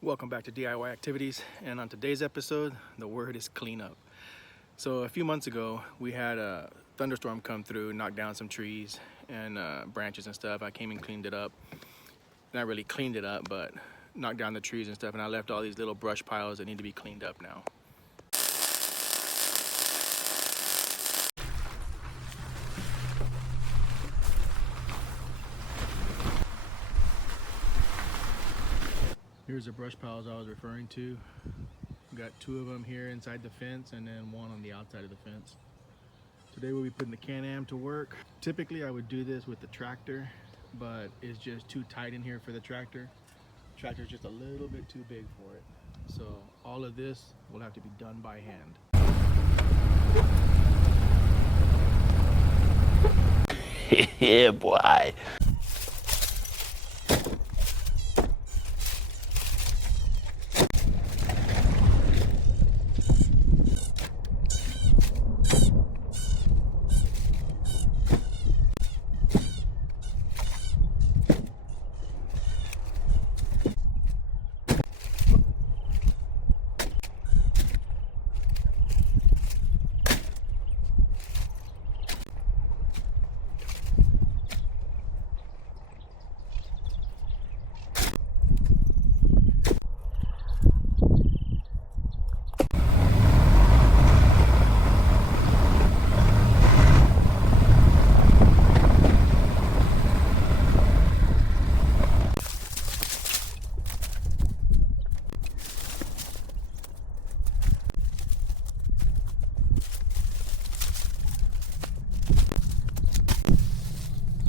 Welcome back to DIY Activities, and on today's episode, the word is cleanup. So a few months ago, we had a thunderstorm come through, knock down some trees and branches and stuff. I came and cleaned it up. Not really cleaned it up, but knocked down the trees and stuff, and I left all these little brush piles that need to be cleaned up now. Here's the brush piles I was referring to. Got two of them here inside the fence and then one on the outside of the fence. Today we'll be putting the Can-Am to work. Typically I would do this with the tractor, but it's just too tight in here for the tractor. The tractor's just a little bit too big for it. So all of this will have to be done by hand. Yeah, boy.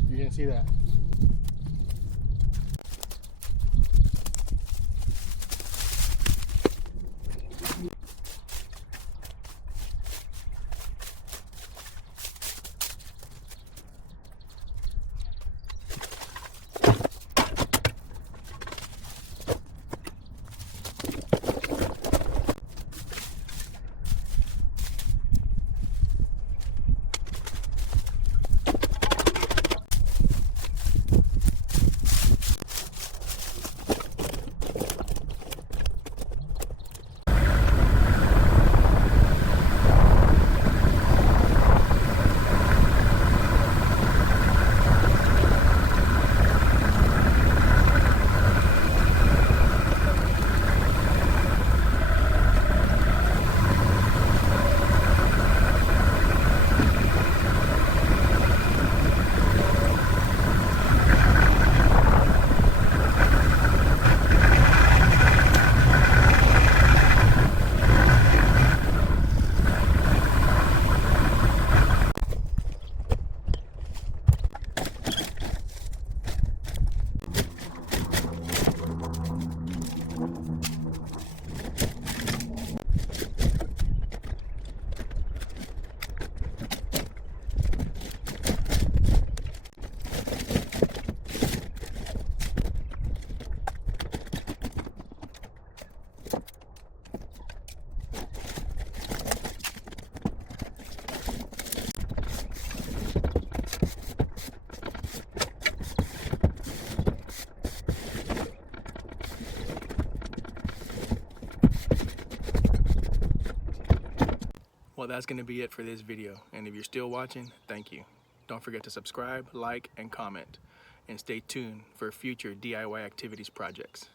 You didn't see that? Well, that's going to be it for this video, and if you're still watching, thank you. Don't forget to subscribe, like, and comment, and stay tuned for future DIY Activities projects.